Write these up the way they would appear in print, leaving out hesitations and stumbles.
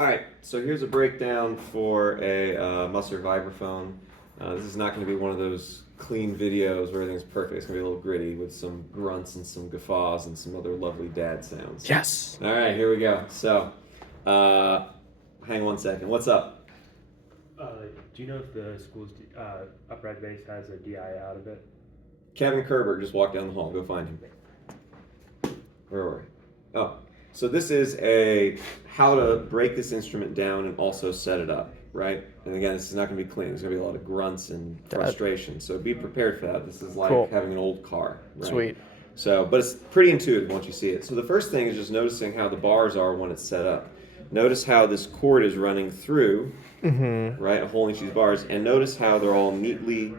All right, so here's a breakdown for a Musser Vibraphone. This is not going to be one of those clean videos where everything's perfect. It's going to be a little gritty with some grunts and some guffaws and some other lovely dad sounds. Yes. All right, here we go. So, hang on one second. What's up? Do you know if the school's upright bass has a DI out of it? Kevin Kerber just walked down the hall. Go find him. Where were we? Oh, so this is a how to break this instrument down and also set it up, right? And again, this is not going to be clean. There's going to be a lot of grunts and frustration. So be prepared for that. This is like having an old car. Right? Sweet. So, but it's pretty intuitive once you see it. So the first thing is just noticing how the bars are when it's set up. Notice how this cord is running through, right, holding these bars, and notice how they're all neatly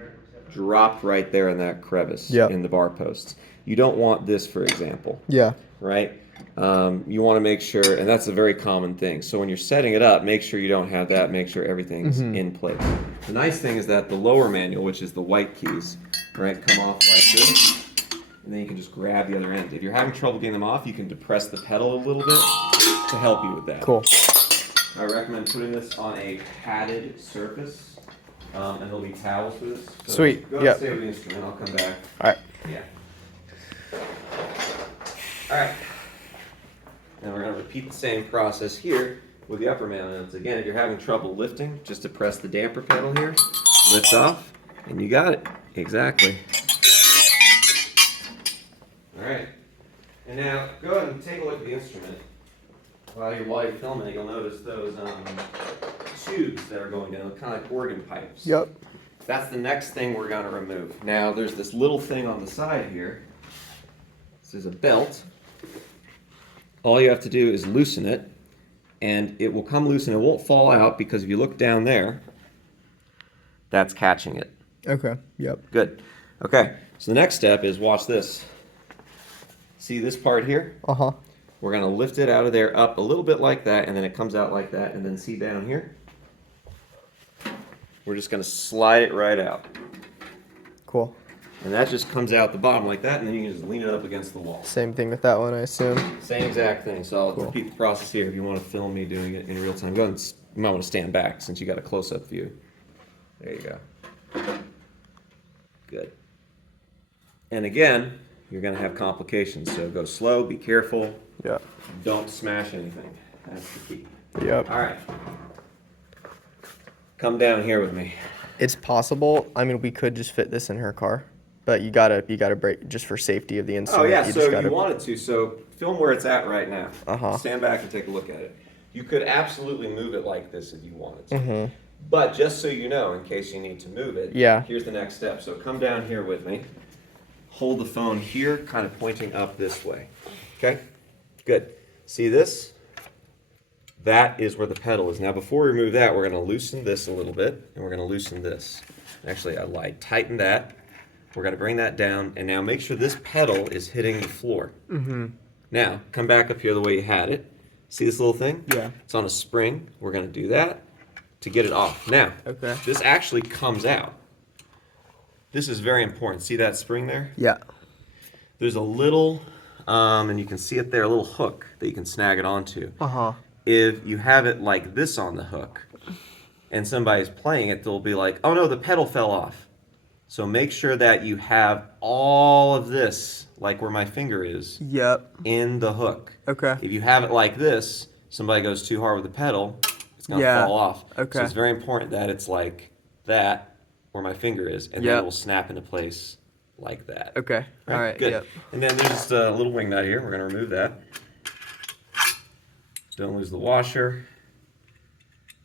dropped right there in that crevice in the bar posts. You don't want this, for example. Yeah. Right? You want to make sure, and that's a very common thing. So when you're setting it up, make sure you don't have that. Make sure everything's in place. The nice thing is that the lower manual, which is the white keys, right, come off like this, and then you can just grab the other end. If you're having trouble getting them off, you can depress the pedal a little bit to help you with that. Cool. I recommend putting this on a padded surface, and there'll be towels for this. So Sweet. Go ahead and stay with the instrument. I'll come back. All right. Yeah. All right. Now we're going to repeat the same process here with the upper manuals. Again, if you're having trouble lifting, just depress the damper pedal here, lift off, and you got it. Exactly. All right. And now go ahead and take a look at the instrument. While you're filming, you'll notice those tubes that are going down, kind of like organ pipes. Yep. That's the next thing we're going to remove. Now there's this little thing on the side here. This is a belt. All you have to do is loosen it, and it will come loose and it won't fall out because if you look down there, that's catching it. Okay. Yep. Good. Okay, so the next step is watch this. See this part here? Uh-huh. We're going to lift it out of there up a little bit like that, and then it comes out like that, and then see down here? We're just going to slide it right out. Cool. And that just comes out the bottom like that, and then you can just lean it up against the wall. Same thing with that one, I assume. Same exact thing. So I'll repeat the process here if you want to film me doing it in real time. Go ahead and you might want to stand back since you got a close-up view. There you go. Good. And again, you're going to have complications. So go slow, be careful. Yeah. Don't smash anything. That's the key. Yep. All right. Come down here with me. It's possible. I mean, we could just fit this in her car, but you gotta break just for safety of the instrument. Oh yeah, you so you wanted to. So film where it's at right now. Uh-huh. Stand back and take a look at it. You could absolutely move it like this if you wanted to. But just so you know, in case you need to move it, here's the next step. So come down here with me. Hold the phone here, kind of pointing up this way. Okay? Good. See this? That is where the pedal is. Now before we remove that, we're going to loosen this a little bit, and we're going to loosen this. Actually, I lied. Tighten that. We're going to bring that down, and now make sure this pedal is hitting the floor. Now, come back up here the way you had it. See this little thing? Yeah. It's on a spring. We're going to do that to get it off. Now, this actually comes out. This is very important. See that spring there? Yeah. There's a little, and you can see it there, a little hook that you can snag it onto. Uh-huh. If you have it like this on the hook and somebody's playing it, they'll be like, oh no, the pedal fell off. So make sure that you have all of this, like where my finger is, in the hook. Okay. If you have it like this, somebody goes too hard with the pedal, it's going to fall off. Okay. So it's very important that it's like that, where my finger is, and then it will snap into place like that. Okay. Right? All right. Good. Yep. And then there's just a little wing nut here. We're going to remove that. Don't lose the washer.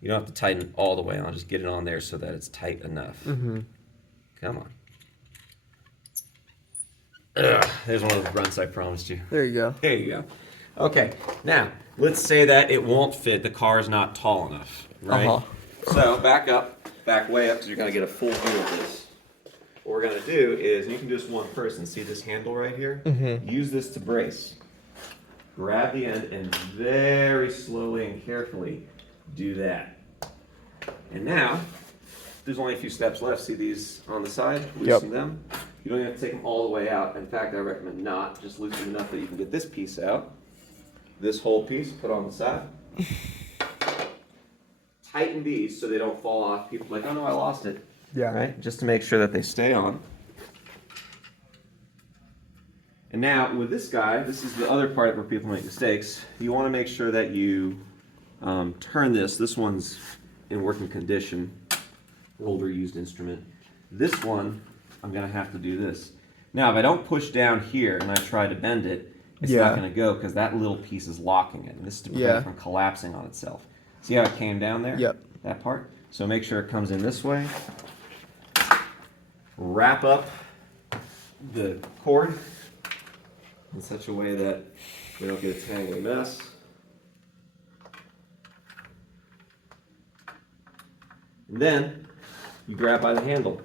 You don't have to tighten all the way on. Just get it on there so that it's tight enough. Come on. Ugh, there's one of those grunts I promised you. There you go. There you go. Okay, now, let's say that it won't fit. The car is not tall enough, right? So back up, back way up, because you're going to get a full view of this. What we're going to do is, you can do this one person. See this handle right here? Use this to brace. Grab the end and very slowly and carefully do that. And now, there's only a few steps left. See these on the side? Loosen them. You don't even have to take them all the way out. In fact, I recommend not. Just loosen enough that you can get this piece out. This whole piece, put on the side. tighten these so they don't fall off. People are like, oh no, I lost it. Yeah. Right? Just to make sure that they stay on. And now with this guy, this is the other part where people make mistakes. You want to make sure that you turn this. This one's in working condition, older used instrument. This one, I'm going to have to do this. Now, if I don't push down here and I try to bend it, it's not going to go because that little piece is locking it. And this is to prevent it from collapsing on itself. See how it came down there? Yep. That part? So make sure it comes in this way. Wrap up the cord in such a way that we don't get a tangly mess. And then you grab by the handle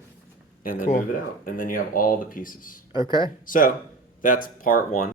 and then move it out. And then you have all the pieces. Okay. So that's part one.